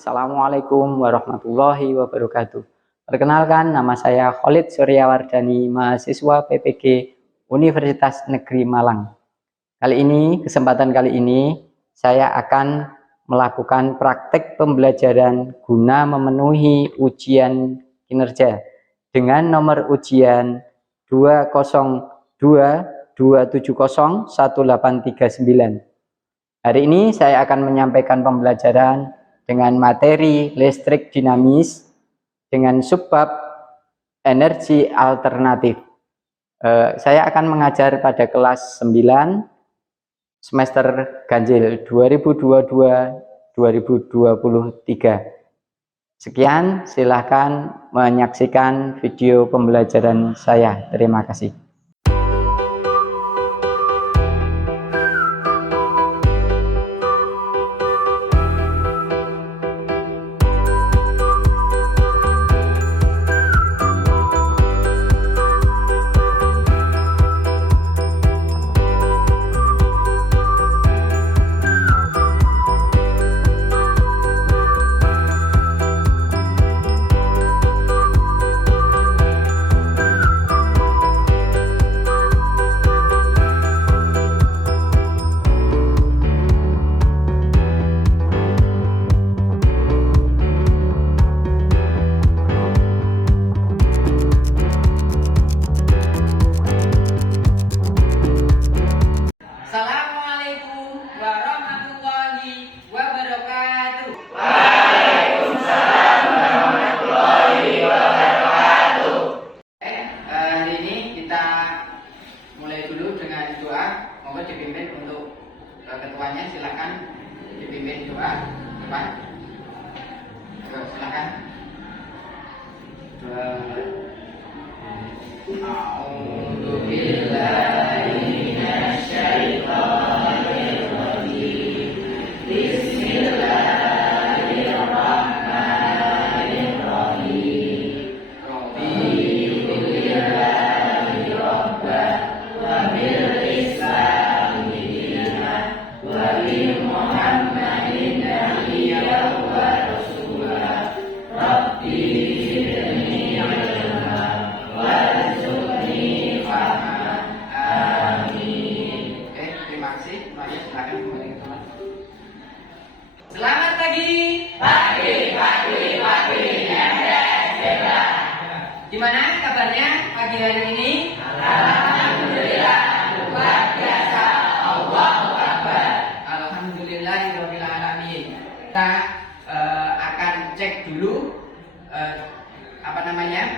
Assalamualaikum warahmatullahi wabarakatuh. Perkenalkan, nama saya Khalid Suryawardani, mahasiswa PPG Universitas Negeri Malang. Kesempatan kali ini, saya akan melakukan praktek pembelajaran guna memenuhi ujian kinerja dengan nomor ujian 20227011839. Hari ini saya akan menyampaikan pembelajaran dengan materi listrik dinamis dengan subbab energi alternatif. Saya akan mengajar pada kelas 9 semester ganjil 2022-2023. Sekian, silahkan menyaksikan video pembelajaran saya. Terima kasih. Assalamualaikum warahmatullahi wabarakatuh. Waalaikumsalam warahmatullahi wabarakatuh. Hari ini kita mulai dulu dengan doa. Mohon dipimpin untuk ketuanya, silakan dipimpin doa. Depan. Silakan. A'udzubillahi minasyaitonir rajim. Bismillahirrahmanirrahim. Rabbillahi rabbah wa bil islami dinan wa bi Muhammadin nabiyyan wa rasulah. Rabbi zidni ilma warzuqni fahma. Amin. Oke, terima kasih. Semuanya silakan kembali ke tempat. Selamat pagi. Pagi. Gimana kabarnya pagi hari ini? Alhamdulillah, luar biasa. Allahu Akbar. Alhamdulillahirabbil alamin. Kita akan cek dulu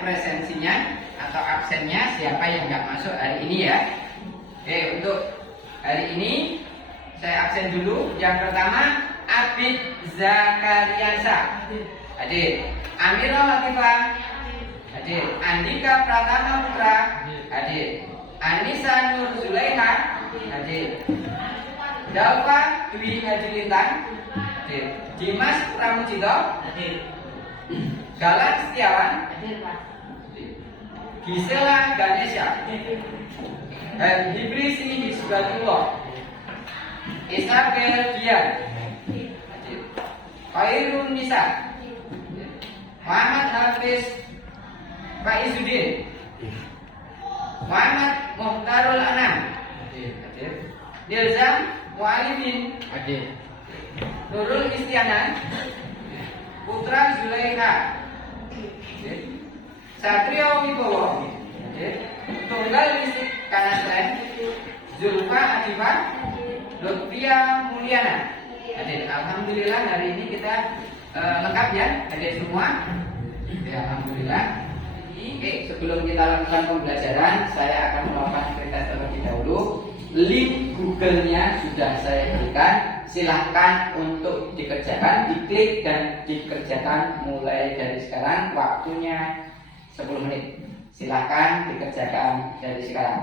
presensinya atau absennya, siapa yang nggak masuk hari ini ya. Oke, untuk hari ini saya absen dulu. Yang pertama, Abid Zakariansa. Hadir. Amira Latifah. Hadir. Andika Pratama Putra. Hadir. Anissa Nur Zulaiha. Hadir. Dalfa Dwi Hadilintan. Hadir. Dimas Pramujito. Hadir. Galan Setiawan. Hadir, Pak. Gisela Ganesha. Hibri Sini Sugatullah. Isabel Dian. Hadir. Khairun Nisa. Muhammad Hafiz Faizuddin. Muhammad Muhtarul Anam. Hadir. Dilzam Mualifin. Hadir. Nurul Istiana. Putra Zulaiha. Hadir. Satrio Wibowo. Hadir. Tunggal Listrik Kanasren. Zulfa Adifah. Lutfia Mulyana. Hadir. Alhamdulillah hari ini kita lengkap ya, hadir semua. Ya, alhamdulillah. Oke, sebelum kita lakukan pembelajaran, saya akan melakukan perintah terlebih dahulu. Link Google-nya sudah saya berikan. Silahkan untuk dikerjakan, diklik dan dikerjakan mulai dari sekarang. Waktunya 10 menit. Silahkan dikerjakan dari sekarang.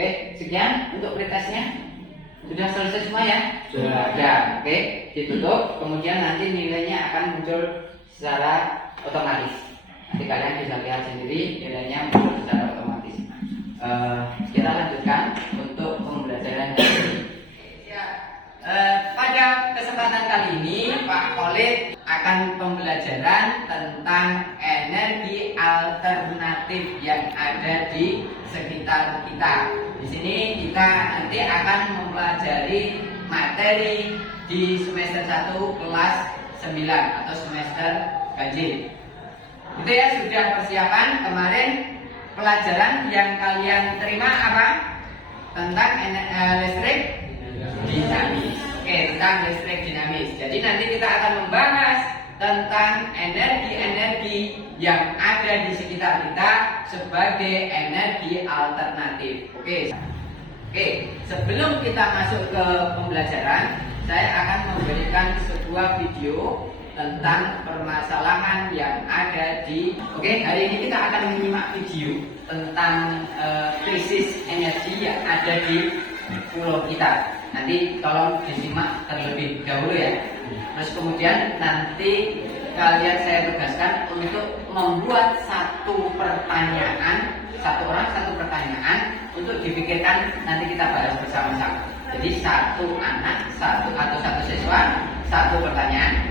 Oke, sekian untuk pretestnya. Sudah selesai semua ya? Sudah. Oke, ditutup. Kemudian nanti nilainya akan muncul secara otomatis. Nanti kalian bisa lihat sendiri nilainya muncul secara otomatis. Kita lanjutkan untuk pembelajaran hari ini. Pada kesempatan kali ini Pak Khalid akan pembelajaran tentang energi alternatif yang ada di sekitar kita. Di sini kita nanti akan mempelajari materi di semester 1 kelas 9 atau semester ganjil. Itu ya, sudah persiapan. Kemarin pelajaran yang kalian terima apa? Tentang listrik dinamis. Oke, tentang listrik dinamis. Jadi nanti kita akan membahas tentang energi-energi yang ada di sekitar kita sebagai energi alternatif. Oke, sebelum kita masuk ke pembelajaran, saya akan memberikan sebuah video tentang permasalahan yang ada di. Oke, hari ini kita akan menyimak video tentang krisis energi yang ada di pulau kita. Nanti tolong disimak terlebih dahulu ya. Terus kemudian nanti kalian saya tugaskan untuk membuat satu pertanyaan, satu orang satu pertanyaan untuk dipikirkan, nanti kita bahas bersama-sama. Jadi satu anak, satu siswa, satu pertanyaan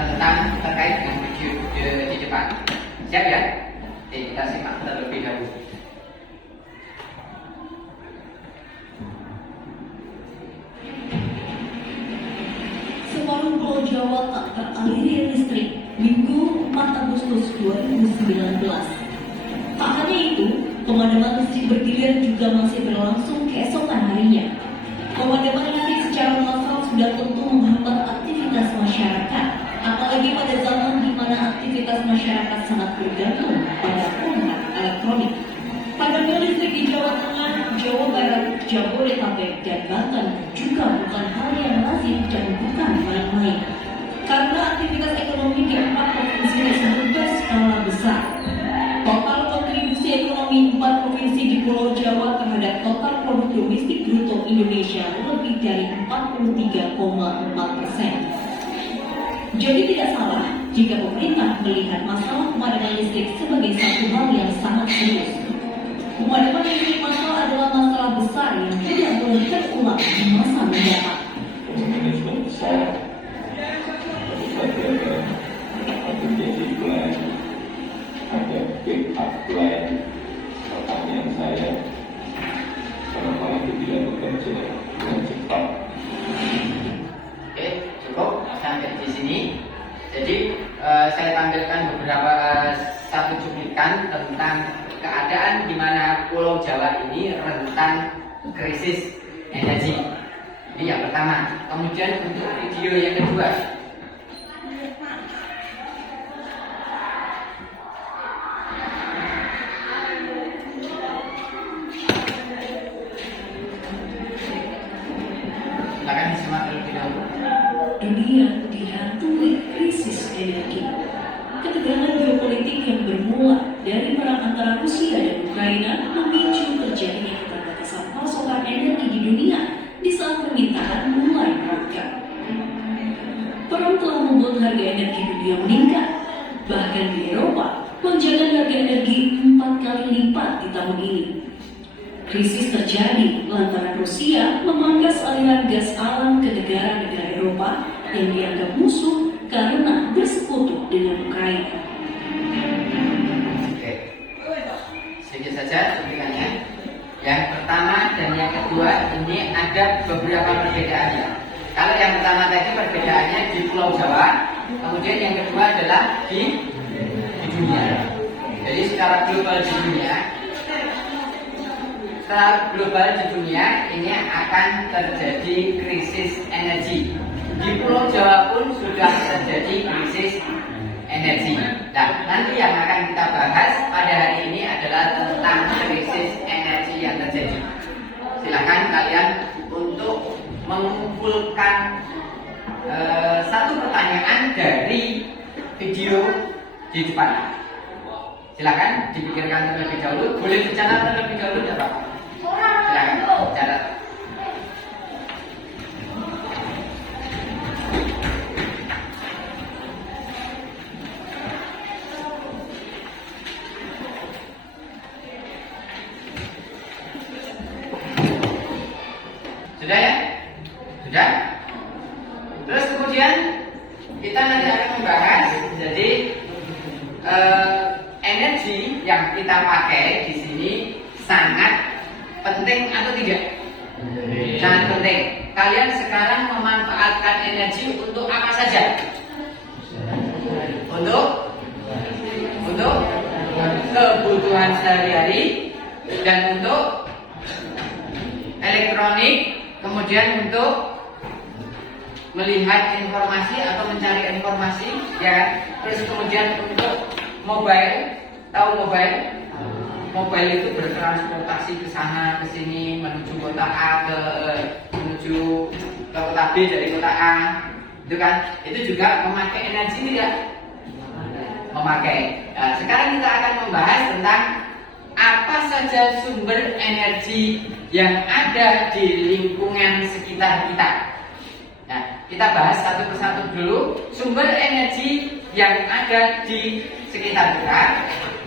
tentang terkait dengan video di depan. Siap ya? Oke, kita simak terlebih dahulu. Separuh Pulau Jawa tak teraliri listrik Minggu 4 Agustus 2019. Tak hanya itu, pemadaman listrik bergilir juga masih berlangsung keesokan harinya. Pemadaman listrik secara massal sudah tentu menghambat aktivitas masyarakat, apalagi pada zaman di mana aktivitas masyarakat sangat bergantung pada perangkat elektronik. Padamnya listrik di Jawa Tengah, Jawa Barat, Jabodetabek, dan Banten juga bukan hal yang lazim dan bukan main-main. Karena aktivitas ekonomi di 4 provinsi tersebut berskala besar. Total kontribusi ekonomi 4 provinsi di Pulau Jawa terhadap total produk domestik bruto Indonesia lebih dari 43,4%. Jadi tidak salah jika pemerintah melihat masalah pemadaman listrik sebagai satu hal yang sangat serius. Pemadaman listrik massal adalah masalah besar yang tidak boleh terulang di masa mendatang. Manajemen besar ada jadi plan, ada backup plan. Pertanyaan saya, kenapa itu tidak bekerja dengan cepat? Oke, cukup sampai di sini. Jadi saya tampilkan beberapa satu cuplikan tentang keadaan di mana Pulau Jawa ini rentan krisis energi. Ini yang pertama. Kemudian untuk video yang kedua. Silakan disimak terlebih dahulu. Dunia dihantui krisis energi. Ketegangan geopolitik yang bermula dari perang antara Rusia dan Ukraina memicu terjadinya keterbatasan pasokan energi di dunia di saat permintaan mulai merangkak. Perang telah membuat harga energi dunia meningkat. Bahkan di Eropa, lonjakan harga energi 4 kali lipat di tahun ini. Krisis terjadi lantaran Rusia memangkas aliran gas alam ke negara-negara Eropa yang dianggap musuh karena bersekutu dengan Ukraina. Oke, sedikit saja cuplikannya. Yang pertama dan yang kedua ini ada beberapa perbedaannya. Kalau yang pertama tadi perbedaannya di Pulau Jawa, kemudian yang kedua adalah di dunia. Jadi secara global di dunia, ini akan terjadi krisis energi. Di Pulau Jawa pun sudah terjadi krisis energi. Nah, nanti yang akan kita bahas pada hari ini adalah tentang krisis energi yang terjadi. Silakan kalian untuk mengumpulkan satu pertanyaan dari video di depan. Silakan dipikirkan terlebih dahulu. Boleh bicara terlebih dahulu, tidak Pak? Silakan catat. Sudah ya? Sudah? Terus kemudian kita nanti akan membahas jadi energi yang kita pakai di sini sangat penting atau tidak? Sangat penting. Kalian sekarang memanfaatkan energi untuk apa saja? Untuk kebutuhan sehari-hari dan untuk elektronik, kemudian untuk melihat informasi atau mencari informasi, ya kan? Terus kemudian untuk mobile, tahu mobile? Mobile itu bertransportasi ke sana ke sini menuju kota A menuju ke kota B dari kota A, itu kan? Itu juga memakai energi tidak? Memakai. Nah, sekarang kita akan membahas tentang apa saja sumber energi yang ada di lingkungan sekitar kita. Nah, kita bahas satu persatu dulu. Sumber energi yang ada di sekitar kita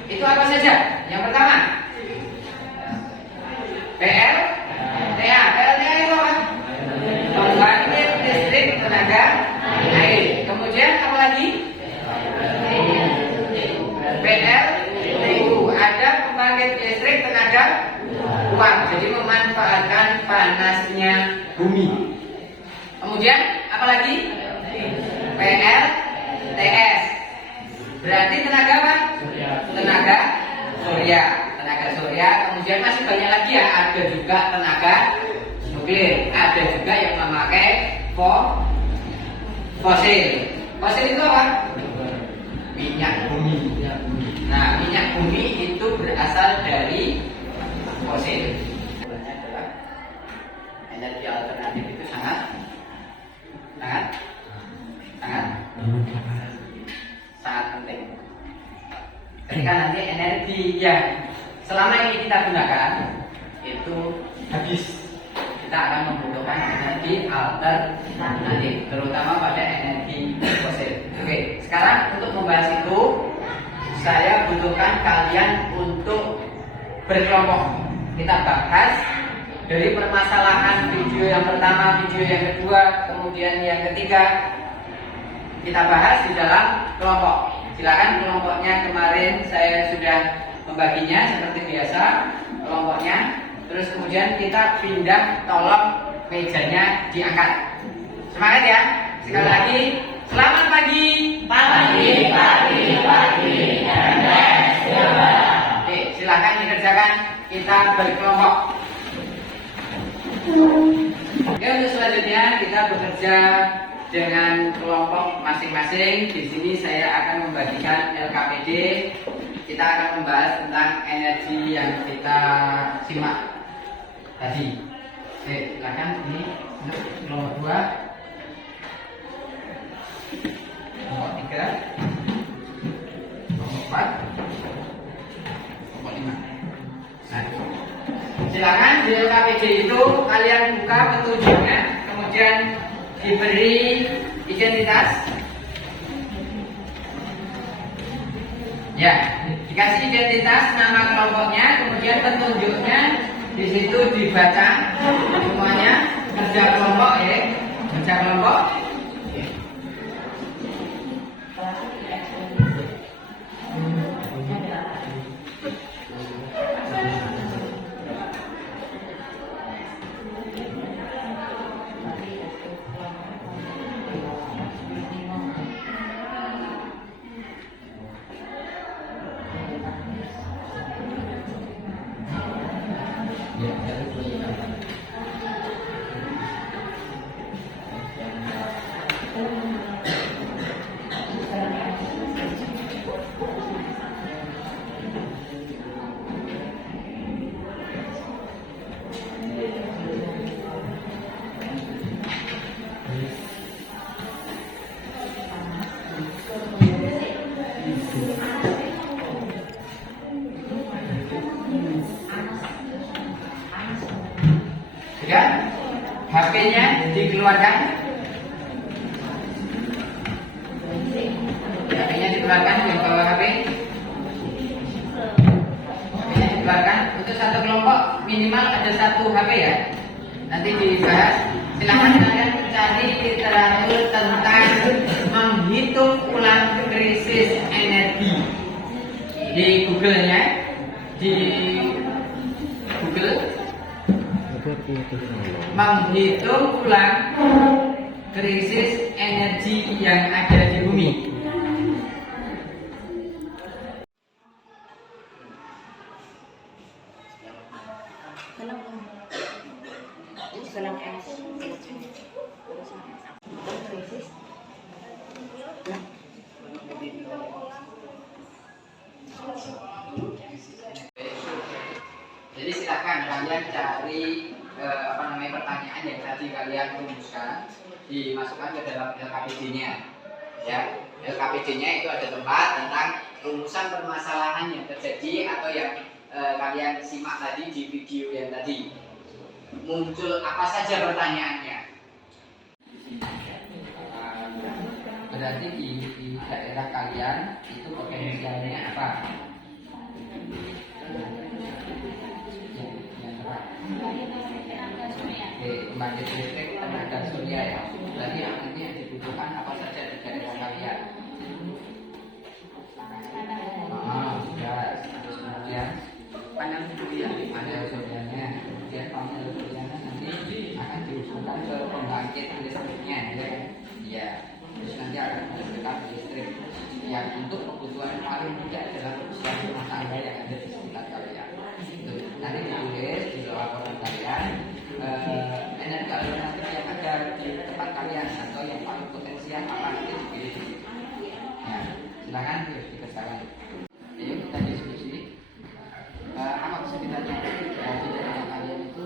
itu apa saja? Yang pertama, PLTA. PLTA itu apa? Pembangkit listrik tenaga air. Kemudian apa lagi? PLTU. Ada pembangkit listrik tenaga uap. Jadi memanfaatkan panasnya bumi. Kemudian apa lagi? PLTS. Berarti tenaga apa? Tenaga surya. Tenaga surya. Kemudian masih banyak lagi ya. Ada juga tenaga nuklir. Ada juga yang memakai fosil. Fosil itu apa? Minyak bumi. Nah, minyak bumi itu berasal dari fosil. Sebenarnya adalah energi alternatif itu sangat penting. Ketika nanti energi yang selama ini kita gunakan itu habis, kita akan membutuhkan energi alternatif, terutama pada energi fosil. Oke, sekarang untuk membahas itu saya butuhkan kalian untuk berkelompok. Kita bahas dari permasalahan video yang pertama, video yang kedua, kemudian yang ketiga. Kita bahas di dalam kelompok. Silakan kelompoknya, kemarin saya sudah membaginya seperti biasa kelompoknya. Terus kemudian kita pindah, tolong mejanya diangkat. Semangat ya. Sekali lagi, selamat pagi. Pagi. Oke, silakan dikerjakan. Kita berkelompok. Oke, untuk selanjutnya kita bekerja dengan kelompok masing-masing. Di sini saya akan membagikan LKPD. Kita akan membahas tentang energi yang kita simak tadi. Oke, silakan ini untuk kelompok 2, kelompok 3, kelompok 4, kelompok 5. Nah, silakan di LKPD itu kalian buka petunjuknya, kemudian diberi identitas. Ya, dikasih identitas nama kelompoknya, kemudian petunjuknya di situ dibaca semuanya. Kerja kelompok ya, kerja kelompok. dikeluarkan? HP-nya dikeluarkan yang bawah HP. HP-nya dikeluarkan. Untuk satu kelompok minimal ada satu HP ya. Nanti dibahas. Silahkan kalian mencari literatur tentang menghitung ulang krisis energi di Google-nya, di Google menghitung ulang krisis energi yang ada di bumi. Jadi silakan kalian cari pertanyaan yang tadi kalian rumuskan, dimasukkan ke dalam LKPD-nya. Ya, LKPD-nya itu ada tempat tentang rumusan permasalahan yang terjadi atau yang kalian simak tadi di video yang tadi. Muncul apa saja pertanyaannya? Berarti di daerah kalian itu potensialnya apa? Pembangkit listrik tenaga surya ya. Berarti yang ini yang dibutuhkan apa saja di daerah kalian? Gas. Terus kemudian panel surya, panel suryanya. Kemudian panel suryanya nanti akan diusulkan ke pembangkit listriknya, ya kan? Iya. Terus nanti akan menghasilkan listrik yang untuk kebutuhan paling tidak adalah kebutuhan rumah tangga yang ada di sekitar kalian. Nanti ditulis di laporan kalian energi alternatif yang ada di tempat kalian atau yang paling potensial apa nanti dipilih di situ. Ya, silakan terus dikerjakan. Ayo kita diskusi. Apa kesulitannya di daerah kalian itu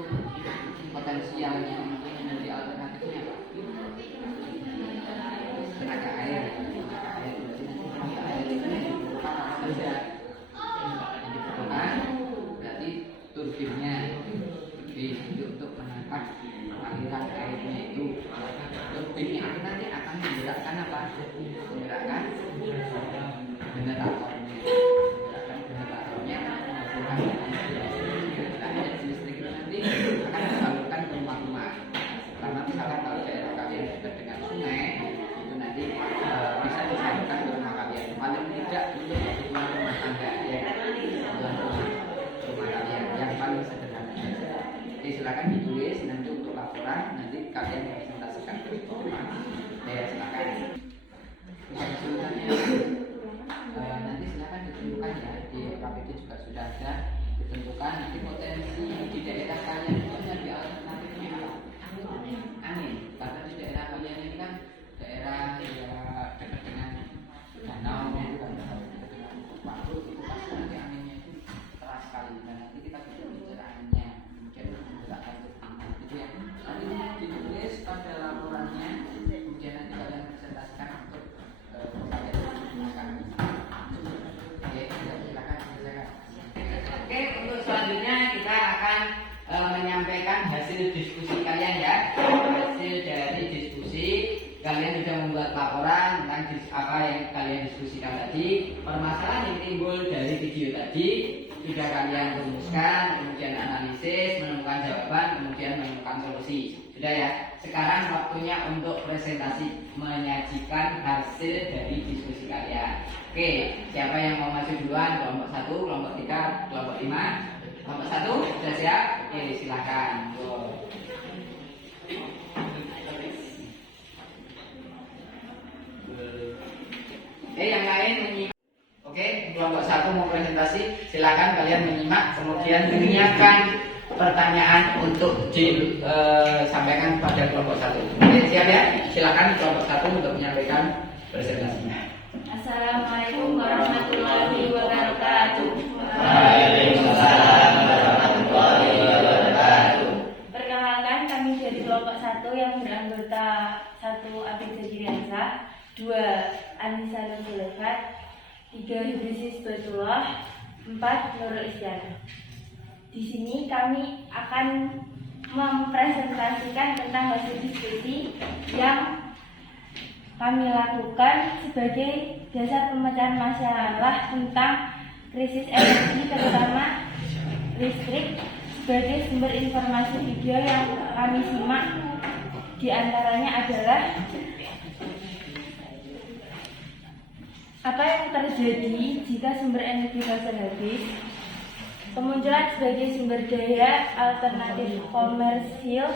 potensialnya untuk energi alternatifnya apa? Tenaga air. Tenaga air itu dibutuhkan apa saja? Yang dibutuhkan berarti turbinnya. Untuk menangkap aliran airnya itu. Turbinnya itu nanti akan menggerakkan apa? Menggerakkan generatornya. Energi listrik itu nanti akan disalurkan ke rumah-rumah. Karena misalkan kalau daerah kalian dekat dengan sungai, itu nanti bisa disalurkan ke rumah kalian. Paling tidak untuk kebutuhan rumah tangga ya. Kebutuhan rumah kalian yang paling sederhana. Silakan ditulis nanti untuk laporan, nanti kalian presentasikan ke rumah. Ya silakan. Kesulitannya nanti silakan ditentukan ya, di KPD juga sudah ada ditentukan nanti potensi di daerah kalian itu energi alternatifnya apa? Angin. Karena di daerah kalian ini kan daerah ya dekat dengan danau, kan dekat dengan waktu itu pasti nanti anginnya itu keras sekali dan nanti kita bisa bicara anginnya. Itu ya. Nanti ditulis pada laporannya, kemudian nanti kalian presentasikan untuk kalian gunakan. Oke, silakan. Oke, untuk selanjutnya kita akan menyampaikan hasil diskusi kalian ya. Hasil dari diskusi kalian sudah membuat laporan tentang apa yang kalian diskusikan tadi, permasalahan yang timbul dari video tadi sudah kalian rumuskan, kemudian analisis, menemukan jawaban, kemudian menemukan solusi. Sudah ya. Sekarang waktunya untuk presentasi, menyajikan hasil dari diskusi kalian. Oke, siapa yang mau maju duluan? Kelompok 1, kelompok 3, kelompok 5. Kelompok 1 sudah siap? Oke, silakan. Yang lain menyimak. Oke, kelompok 1 mau presentasi, silakan kalian menyimak, kemudian menyiapkan pertanyaan untuk disampaikan pada kelompok 1. Oke, siap ya? Silakan kelompok 1 untuk menyampaikan presentasinya. Assalamualaikum warahmatullahi wabarakatuh. Waalaikumsalam warahmatullahi wabarakatuh. Perkenalkan, kami dari kelompok 1 yang beranggota 1 Abid Zajiriansa, 2 Anissa Nurulefat, 3 Hidrisis Batullah, 4 Nurul Isyana. Di sini kami akan mempresentasikan tentang hasil diskusi yang kami lakukan sebagai dasar pemecahan masalah tentang krisis energi terutama listrik sebagai sumber informasi video yang kami simak. Di antaranya adalah apa yang terjadi jika sumber energi fosil habis, kemunculan sebagai sumber daya alternatif komersil,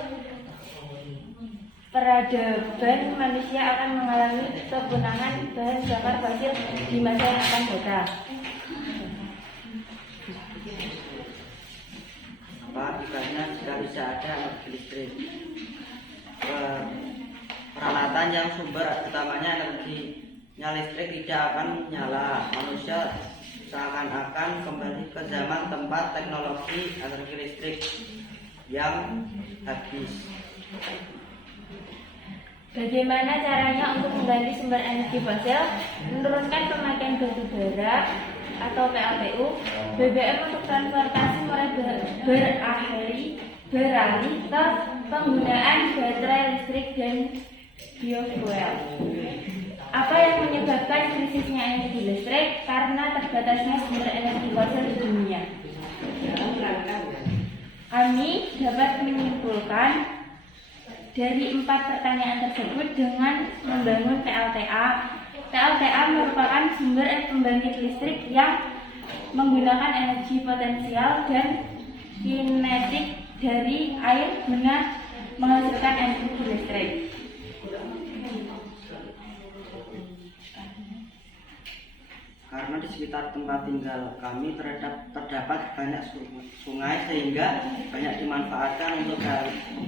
peradaban manusia akan mengalami kepunangan bahan bakar fosil di masa yang akan datang. Apa akibatnya jika tidak ada energi listrik? Peralatan yang sumber utamanya energinya listrik tidak akan menyala. Manusia seakan-akan kembali ke zaman tempat teknologi energi listrik yang habis. Bagaimana caranya untuk mengganti sumber energi fosil? Menurunkan pemakaian batu bara atau PLTU. BBM untuk transportasi mulai beralih ke penggunaan baterai listrik dan biofuel. Apa yang menyebabkan krisisnya energi listrik? Karena terbatasnya sumber energi fosil di dunia. Kami dapat menyimpulkan dari 4 pertanyaan tersebut dengan membangun PLTA. PLTA merupakan sumber pembangkit listrik yang menggunakan energi potensial dan kinetik dari air guna menghasilkan energi listrik. Karena di sekitar tempat tinggal kami terdapat banyak sungai sehingga banyak dimanfaatkan untuk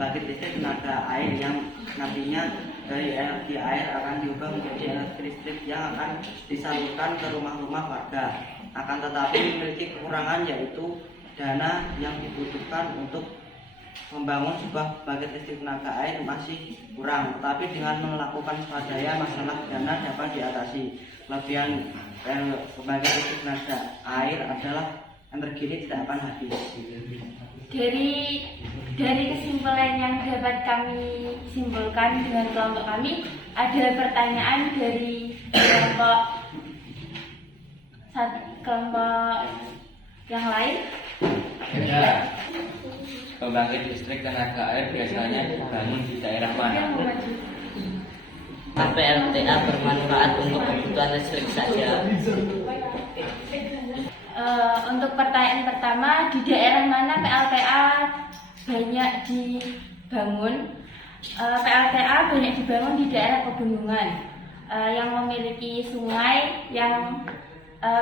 bangkit listrik tenaga air yang nantinya dari energi air akan diubah menjadi energi listrik yang akan disalurkan ke rumah-rumah warga. Akan tetapi memiliki kekurangan yaitu dana yang dibutuhkan untuk membangun sebuah pembangkit listrik tenaga air masih kurang. Tetapi dengan melakukan swadaya masalah dana dapat diatasi. Kelebihan pembangkit listrik tenaga air adalah energi ini tidak akan habis. Dari kesimpulan yang dapat kami simpulkan dengan kelompok kami, ada pertanyaan dari kelompok yang lain. Ya. Pembangkit listrik tenaga air biasanya dibangun di daerah mana? PLTA bermanfaat untuk kebutuhan listrik saja. Untuk pertanyaan pertama, di daerah mana PLTA banyak dibangun? PLTA banyak dibangun di daerah pegunungan yang memiliki sungai yang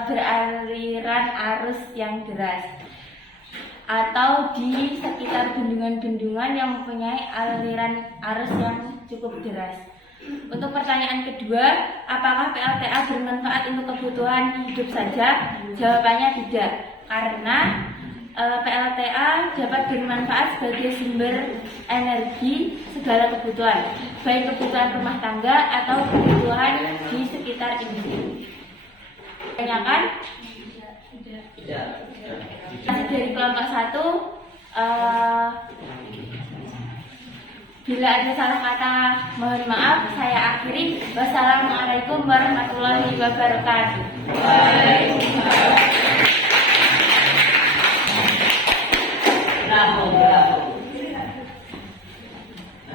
beraliran arus yang deras, atau di sekitar bendungan-bendungan yang mempunyai aliran arus yang cukup deras. Untuk pertanyaan kedua, apakah PLTA bermanfaat untuk kebutuhan hidup saja? Jawabannya tidak, karena PLTA dapat bermanfaat sebagai sumber energi segala kebutuhan, baik kebutuhan rumah tangga atau kebutuhan di sekitar industri. Tanyakan? Masih dari kelompok 1. Bila ada salah kata, mohon maaf. Saya akhiri. Wassalamualaikum warahmatullahi wabarakatuh.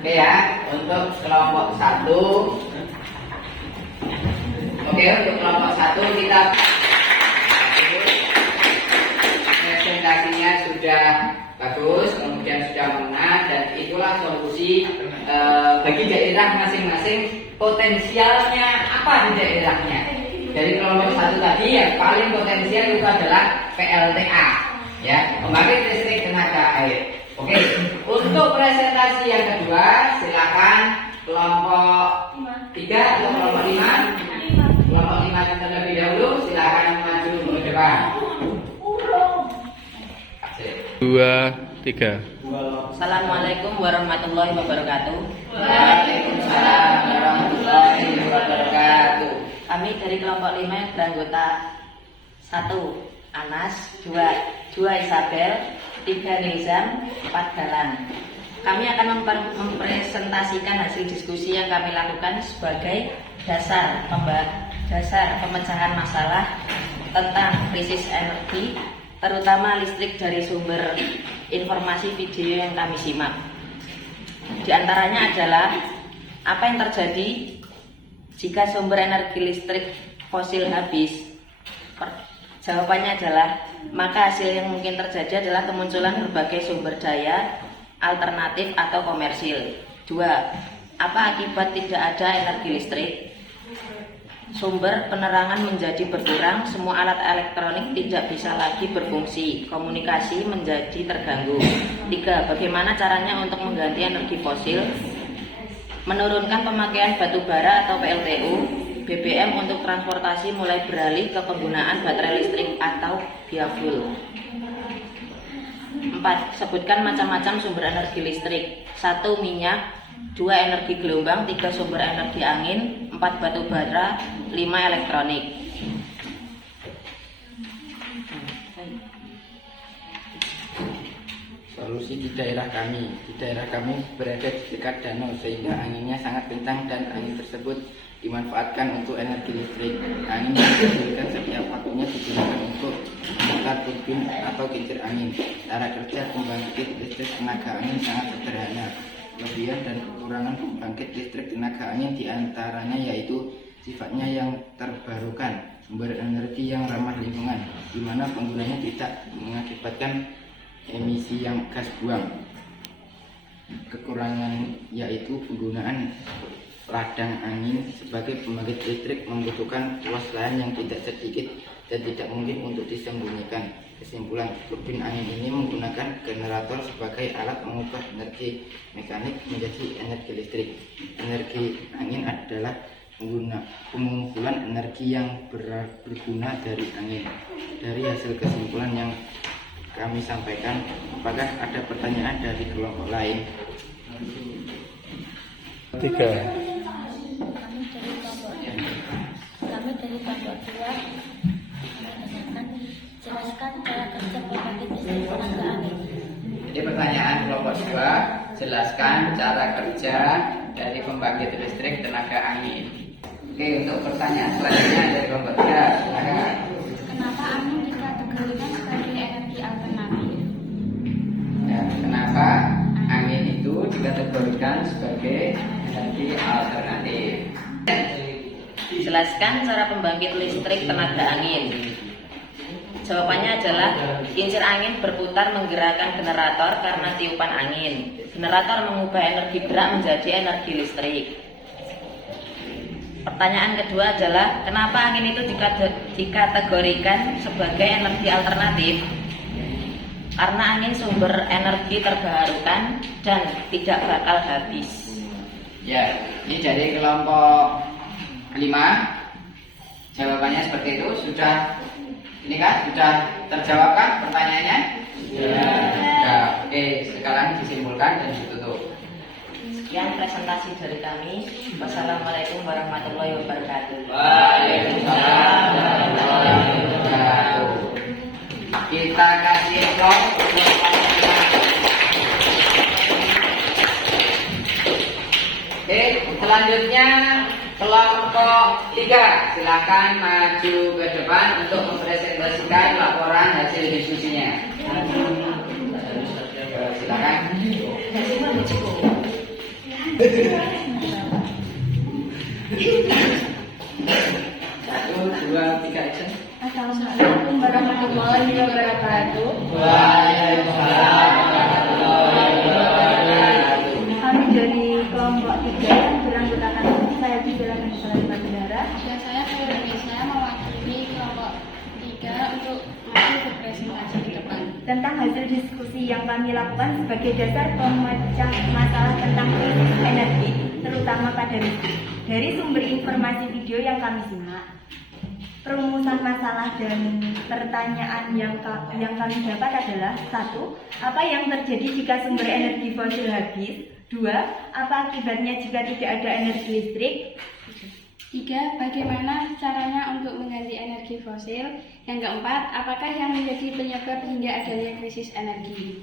Oke ya, untuk kelompok 1. Oke, untuk kelompok 1 kita presentasinya sudah bagus, kemudian sudah mengenal, dan itulah solusi bagi daerah masing-masing potensialnya apa di daerahnya. Dari kelompok 1 tadi yang paling potensial itu adalah PLTA, ya, pembangkit listrik tenaga air. Oke, untuk presentasi yang kedua silakan kelompok 3 atau kelompok 5. Kelompok 5 terlebih dahulu, silakan maju ke depan. 2, 3. Assalamualaikum warahmatullahi wabarakatuh. Waalaikumsalam warahmatullahi wabarakatuh. Kami dari kelompok 5 yang beranggota 1 Anas, 2 Isabel, 3 Nizam, 4 Galang. Kami akan mempresentasikan hasil diskusi yang kami lakukan sebagai dasar pemecahan masalah tentang krisis energi, terutama listrik dari sumber informasi video yang kami simak. Di antaranya adalah apa yang terjadi jika sumber energi listrik fosil habis. Jawabannya adalah maka hasil yang mungkin terjadi adalah kemunculan berbagai sumber daya alternatif atau komersil. 2. Apa akibat tidak ada energi listrik? Sumber penerangan menjadi berkurang, semua alat elektronik tidak bisa lagi berfungsi, komunikasi menjadi terganggu. 3. Bagaimana caranya untuk mengganti energi fosil? Menurunkan pemakaian batu bara atau PLTU, BBM untuk transportasi mulai beralih ke penggunaan baterai listrik atau biofuel. 4. Sebutkan macam-macam sumber energi listrik. 1. Minyak. 2. Energi gelombang. 3. Sumber energi angin. 4. Batu bara. 5. Elektronik. Solusi di daerah kami. Di daerah kami berada di dekat danau sehingga anginnya sangat kencang dan angin tersebut dimanfaatkan untuk energi listrik. Angin yang dihasilkan setiap waktunya digunakan untuk memutar turbin atau kincir angin. Cara kerja pembangkit listrik tenaga angin sangat sederhana. Kelebihan dan kekurangan pembangkit listrik tenaga angin diantaranya yaitu sifatnya yang terbarukan, sumber energi yang ramah lingkungan, di mana penggunanya tidak mengakibatkan emisi yang gas buang. Kekurangan yaitu penggunaan ladang angin sebagai pembangkit listrik membutuhkan luas lahan yang tidak sedikit dan tidak mungkin untuk disembunyikan. Kesimpulan, turbin angin ini menggunakan generator sebagai alat mengubah energi mekanik menjadi energi listrik. Energi angin adalah pengumpulan energi yang berguna dari angin. Dari hasil kesimpulan yang kami sampaikan, apakah ada pertanyaan dari kelompok lain? 3. Kami dari kelompok 2 jelaskan cara kerja pembangkit listrik tenaga angin. Jadi pertanyaan kelompok 2, jelaskan cara kerja dari pembangkit listrik tenaga angin. Oke, untuk pertanyaan selanjutnya dari kelompok 3, silakan. Kenapa angin dikategorikan sebagai energi alternatif? Ya, kenapa angin itu dikategorikan sebagai energi alternatif? Jelaskan cara pembangkit listrik tenaga angin. Jawabannya adalah kincir angin berputar menggerakkan generator karena tiupan angin. Generator mengubah energi gerak menjadi energi listrik. Pertanyaan kedua adalah kenapa angin itu dikategorikan sebagai energi alternatif? Karena angin sumber energi terbarukan dan tidak bakal habis. Ya, ini dari kelompok 5. Jawabannya seperti itu. Sudah terjawab kan pertanyaannya? Ya. Oke, sekarang disimpulkan dan ditutup. Sekian presentasi dari kami. Wassalamualaikum warahmatullahi wabarakatuh. Waalaikumsalam warahmatullahi wabarakatuh. Kita kasih aplaus. Oke, selanjutnya kelompok 3, silakan maju ke depan untuk mempresentasikan laporan hasil diskusinya. Silakan. 1, 2, 3, action. Assalamualaikum warahmatullahi wabarakatuh. Waalaikumsalam warahmatullahi wabarakatuh. Kami dari kelompok 3 yang beranggotakan saya di Jalan Nasional Bandara. Dan saya dari Indonesia mewakili kelompok 3 untuk maju ke presentasi di depan. Tentang hasil diskusi yang kami lakukan sebagai dasar pemecah masalah tentang krisis energi, terutama pada listrik. Dari sumber informasi video yang kami simak, perumusan masalah dan pertanyaan yang kami dapat adalah: 1. Apa yang terjadi jika sumber energi fosil habis? 2. Apa akibatnya jika tidak ada energi listrik? 3. Bagaimana caranya untuk mengganti energi fosil? Yang keempat, apakah yang menjadi penyebab hingga adanya krisis energi?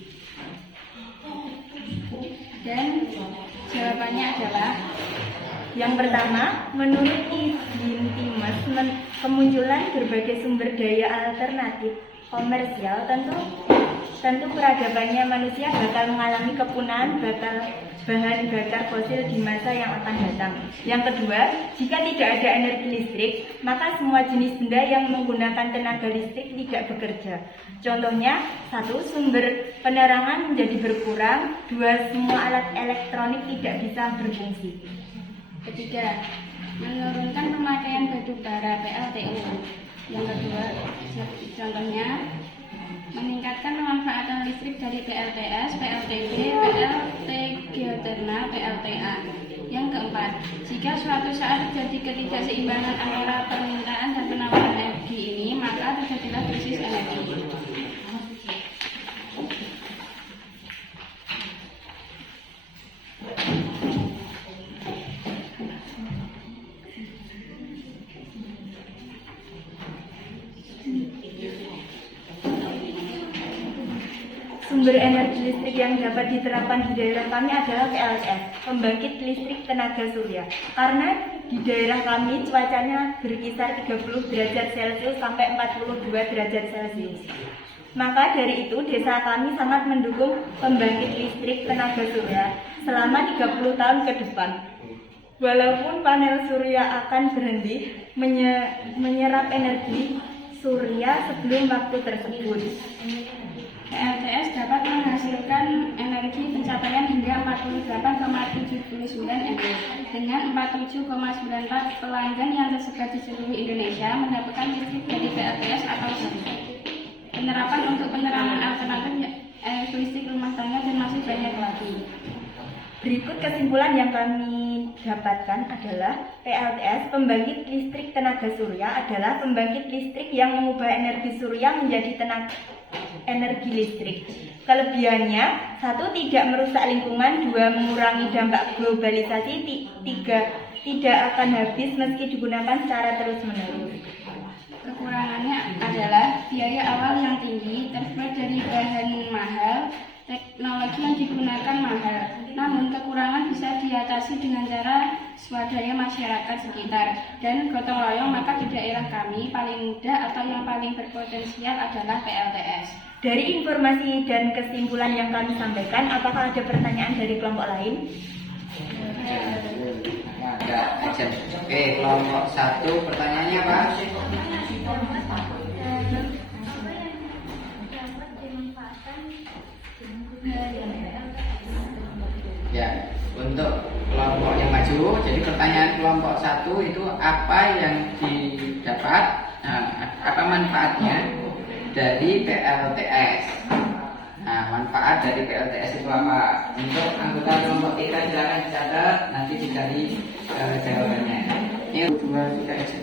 Dan jawabannya adalah Yang pertama, menurut izin Times, kemunculan berbagai sumber daya alternatif komersial tentu peradabannya manusia bakal mengalami kepunahan bahan bakar fosil di masa yang akan datang. Yang kedua, jika tidak ada energi listrik, maka semua jenis benda yang menggunakan tenaga listrik tidak bekerja. Contohnya, 1. Sumber penerangan menjadi berkurang. 2. Semua alat elektronik tidak bisa berfungsi. ketiga, menurunkan pemakaian batu bara PLTU. Yang kedua, contohnya meningkatkan pemanfaatan listrik dari PLTS, PLTB, PLT geotermal, PLTA. Yang keempat, jika suatu saat terjadi ketidakseimbangan antara permintaan dan penawaran energi ini, maka terjadilah krisis energi. Sumber energi listrik yang dapat diterapkan di daerah kami adalah PLTS, pembangkit listrik tenaga surya. Karena di daerah kami cuacanya berkisar 30 derajat Celcius sampai 42 derajat Celcius. Maka dari itu desa kami sangat mendukung pembangkit listrik tenaga surya selama 30 tahun ke depan. Walaupun panel surya akan berhenti menyerap energi surya sebelum waktu tersebut. PLTS dapat menghasilkan energi pencapaian hingga 48,79 MW dengan 47,94 pelanggan yang tersebar di seluruh Indonesia mendapatkan listrik dari PLTS atau surya. Penerapan untuk penerangan alternatif energi listrik rumah tangga dan masih banyak lagi. Berikut kesimpulan yang kami dapatkan adalah PLTS, pembangkit listrik tenaga surya, adalah pembangkit listrik yang mengubah energi surya menjadi energi listrik. Kelebihannya, 1. Tidak merusak lingkungan. 2. Mengurangi dampak globalisasi. 3. Tidak akan habis meski digunakan secara terus-menerus. Kekurangannya adalah biaya awal yang tinggi, terbuat dari bahan mahal, teknologi yang digunakan mahal. Namun kekurangan bisa diatasi dengan cara swadaya masyarakat sekitar dan gotong royong. Maka di daerah kami paling mudah atau yang paling berpotensial adalah PLTS. Dari informasi dan kesimpulan yang kami sampaikan, apakah ada pertanyaan dari kelompok lain? Ada aja. Oke, kelompok 1 pertanyaannya apa? Ya, untuk kelompok yang maju, jadi pertanyaan kelompok 1 itu apa yang didapat, apa manfaatnya dari PLTS. Nah, manfaat dari PLTS itu apa? Untuk anggota kelompok 3 silakan dicatat, nanti dicari jawabannya. Ini 2, 3 aja.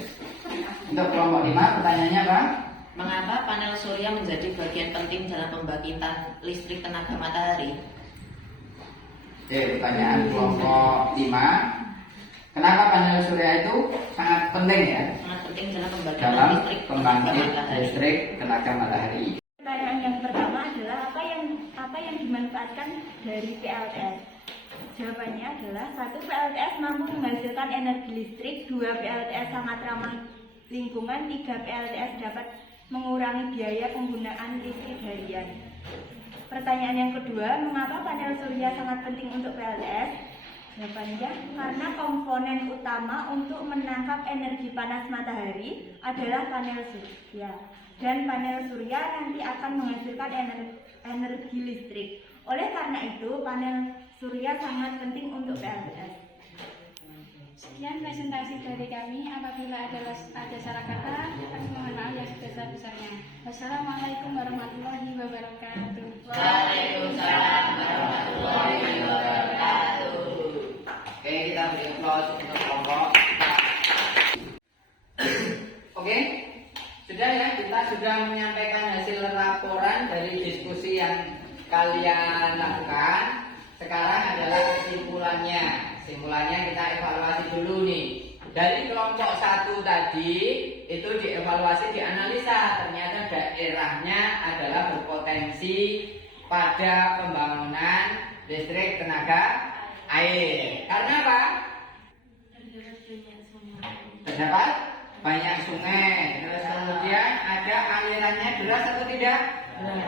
Untuk kelompok 5 pertanyaannya apa? Mengapa panel surya menjadi bagian penting dalam pembangkitan listrik tenaga matahari? Oke, pertanyaan kelompok 5. Kenapa panel surya itu sangat penting ya? Sangat penting dalam pembangkitan Dalam listrik pembangkit tenaga matahari. listrik tenaga matahari. Pertanyaan yang pertama adalah apa yang dimanfaatkan dari PLTS? Jawabannya adalah 1. PLTS mampu menghasilkan energi listrik. 2. PLTS sangat ramah lingkungan. 3. PLTS dapat mengurangi biaya penggunaan listrik harian. Pertanyaan yang kedua, mengapa panel surya sangat penting untuk PLTS? Jawabannya, karena komponen utama untuk menangkap energi panas matahari adalah panel surya. Dan panel surya nanti akan menghasilkan energi listrik. Oleh karena itu, panel surya sangat penting untuk PLTS. Sekian presentasi dari kami. Apabila ada salah kata, kami mohon maaf yang sebesar-besarnya. Wassalamualaikum warahmatullahi wabarakatuh. Waalaikumsalam warahmatullahi wabarakatuh. Oke, kita beri aplaus untuk kelompok. Oke, sudah ya, kita sudah menyampaikan hasil laporan dari diskusi yang kalian lakukan. Sekarang adalah kesimpulannya. Kesimpulannya kita evaluasi dulu nih. Dari kelompok 1 tadi itu dievaluasi, dianalisa, ternyata daerahnya adalah berpotensi pada pembangunan listrik tenaga air. Karena apa? Terdapat banyak sungai, terus kemudian ada alirannya deras atau tidak?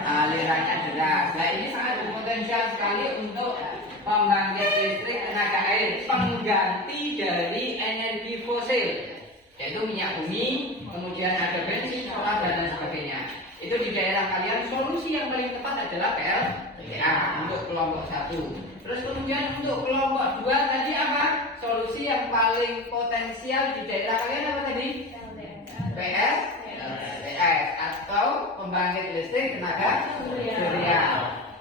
Alirannya deras. Nah, ini sangat berpotensial sekali untuk pembangkit listrik tenaga air, pengganti dari energi fosil, yaitu minyak bumi, kemudian ada bensin, solar dan lain sebagainya. Itu di daerah kalian solusi yang paling tepat adalah PLTA untuk kelompok 1. Terus kemudian untuk kelompok 2 tadi apa? Solusi yang paling potensial di daerah kalian apa tadi? PLTS atau pembangkit listrik tenaga surya.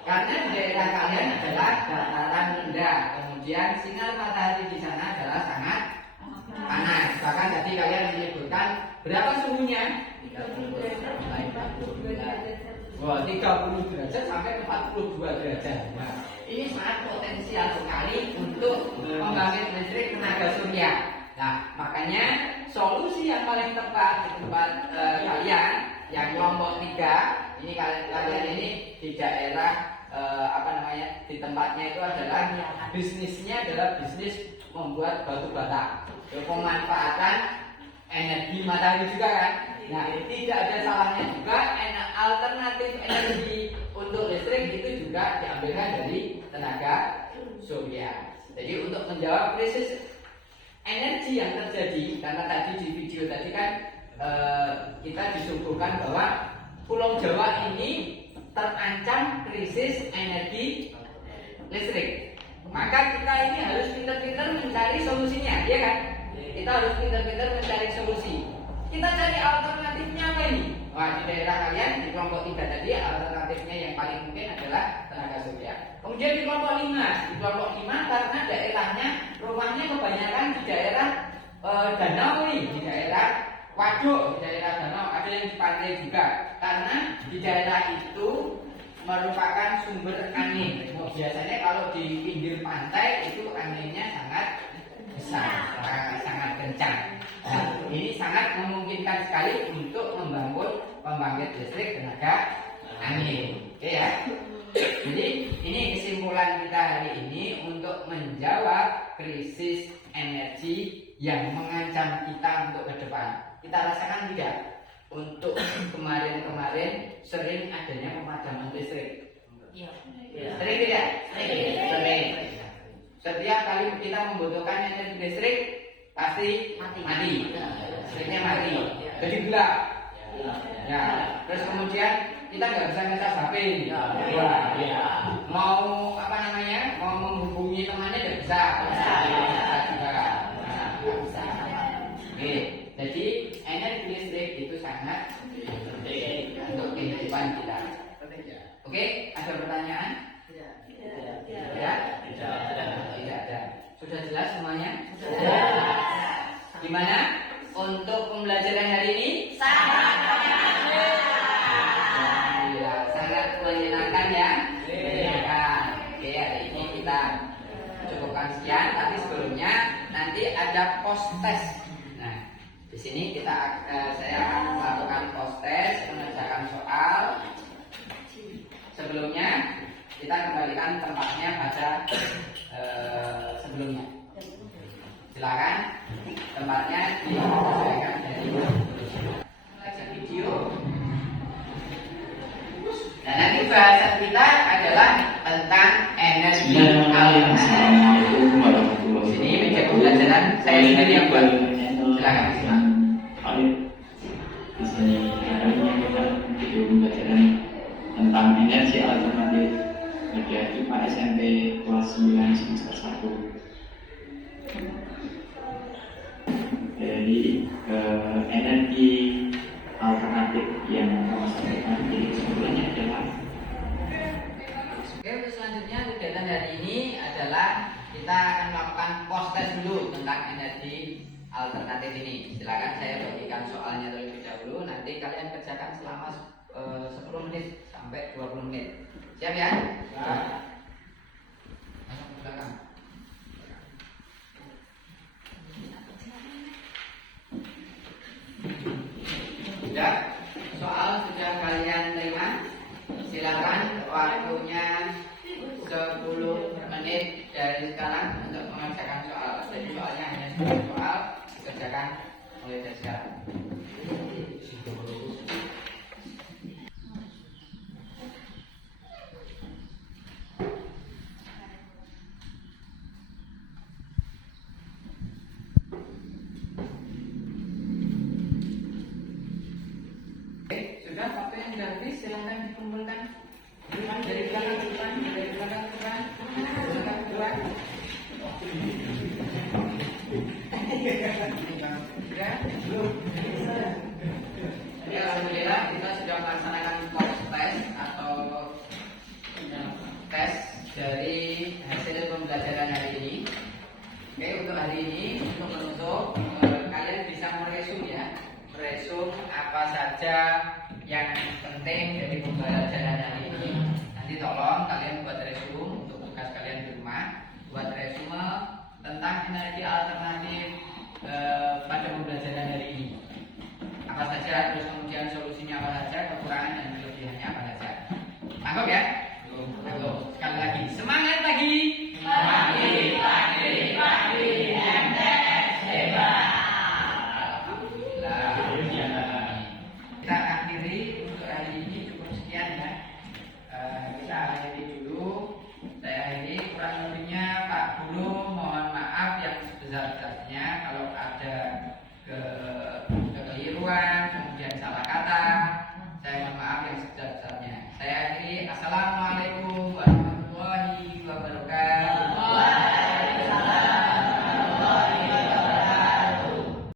Karena di daerah kalian adalah dataran rendah, kemudian sinar matahari di sana adalah sangat panas. Bahkan tadi kalian menyebutkan berapa suhunya? 30 derajat sampai 42 derajat. Nah, ini sangat potensial sekali untuk pembangkit listrik tenaga surya. Nah, makanya solusi yang paling tepat di tempat kalian yang kelompok 3 ini, kalian ini di daerah di tempatnya itu adalah bisnisnya adalah bisnis membuat batu bata, pemanfaatan energi matahari juga kan. Nah, tidak ada salahnya juga alternatif energi untuk listrik itu juga diambilkan dari tenaga surya. Jadi untuk menjawab krisis energi yang terjadi, karena tadi di video tadi kan kita disuguhkan bahwa Pulau Jawa ini terancam krisis energi listrik. Maka kita ini harus pintar-pintar mencari solusinya, ya kan? Kita harus pintar-pintar mencari solusi. Kita cari alternatifnya apa ini? Wah, di daerah kalian di kelompok 3 tadi alternatifnya yang paling mungkin adalah tenaga surya. Kemudian di kelompok 5 karena daerahnya rumahnya kebanyakan di daerah danau nih, di daerah waduk, di daerah danau, ada yang di pantai juga. Karena di daerah itu merupakan sumber angin. Biasanya kalau di pinggir pantai itu anginnya sangat besar, sangat kencang. Nah, ini sangat memungkinkan sekali untuk membangun pembangkit listrik tenaga angin. Oke ya. Jadi ini kesimpulan kita hari ini untuk menjawab krisis energi yang mengancam kita untuk ke depan. Kita rasakan tidak? Untuk kemarin-kemarin sering adanya pemadaman listrik. Sering tidak? Sering. Setiap kali kita membutuhkan energi listrik pasti mati. Listriknya mati. Jadi gelap. Ya. Terus kemudian kita nggak bisa ngecas HP. Mau mau menghubungi temannya nggak bisa. Oke. Jadi energi listrik itu sangat penting untuk kehidupan kita. Oke, ada pertanyaan? Ya? Tidak ada. Sudah jelas semuanya? Gimana? Untuk pembelajaran hari ini? Sangat menyenangkan ya? Menyenangkan. Oke, hari ini kita cukupkan sekian. Tapi sebelumnya nanti ada post test. Nah, di sini saya akan melakukan post test, mengerjakan soal. Sebelumnya kita kembalikan tempatnya pada sebelumnya. Silakan tempatnya disesuaikan dari video. Dan nanti bahasan kita adalah tentang energi alternatif. Di sini meja pembelajaran saya sendiri yang buat. Silakan disimak. Di sini hari ini kita video pembelajaran tentang energi alternatif pada IPA SMP kelas 9 semester 1. Dari energi alternatif yang kami sampaikan jadi kesimpulannya adalah Oke, untuk selanjutnya kegiatan hari ini adalah kita akan melakukan post test dulu tentang energi alternatif ini. Silakan saya bagikan soalnya terlebih dahulu, nanti kalian kerjakan selama 10 menit sampai 20 menit. Siap ya? Masuk ke belakang. Sudah? Soal sudah kalian terima? Silakan waktunya 10 menit dari sekarang untuk mengerjakan soal. Jadi soalnya hanya 10 soal, dikerjakan mulai dari sekarang. Sudah waktunya sudah habis, silahkan dikumpulkan. Dari belakang ke depan, dari belakang ke depan, dari belakang ke depan. Sudah? Jadi alhamdulillah kita sudah melaksanakan post test atau tes dari hasil pembelajaran hari ini. Oke, untuk hari ini untuk menutup kalian bisa meresum ya, meresum apa saja yang penting dari pembelajaran hari ini. Nanti tolong kalian buat resume untuk tugas kalian di rumah, buat resume tentang energi alternatif pada pembelajaran hari ini. Apa saja, terus kemudian solusinya apa saja, kekurangan dan kelebihannya apa saja. Tangkap ya? Tangkap. Sekali lagi, semangat lagi. Pagi, MTS hebat. Alhamdulillah. Kita akhiri untuk hari ini cukup sekian ya. Kita akhiri dulu. Saya akhiri, kurang lebihnya Pak Guru mohon maaf yang sebesar-besarnya kalau ada kekeliruan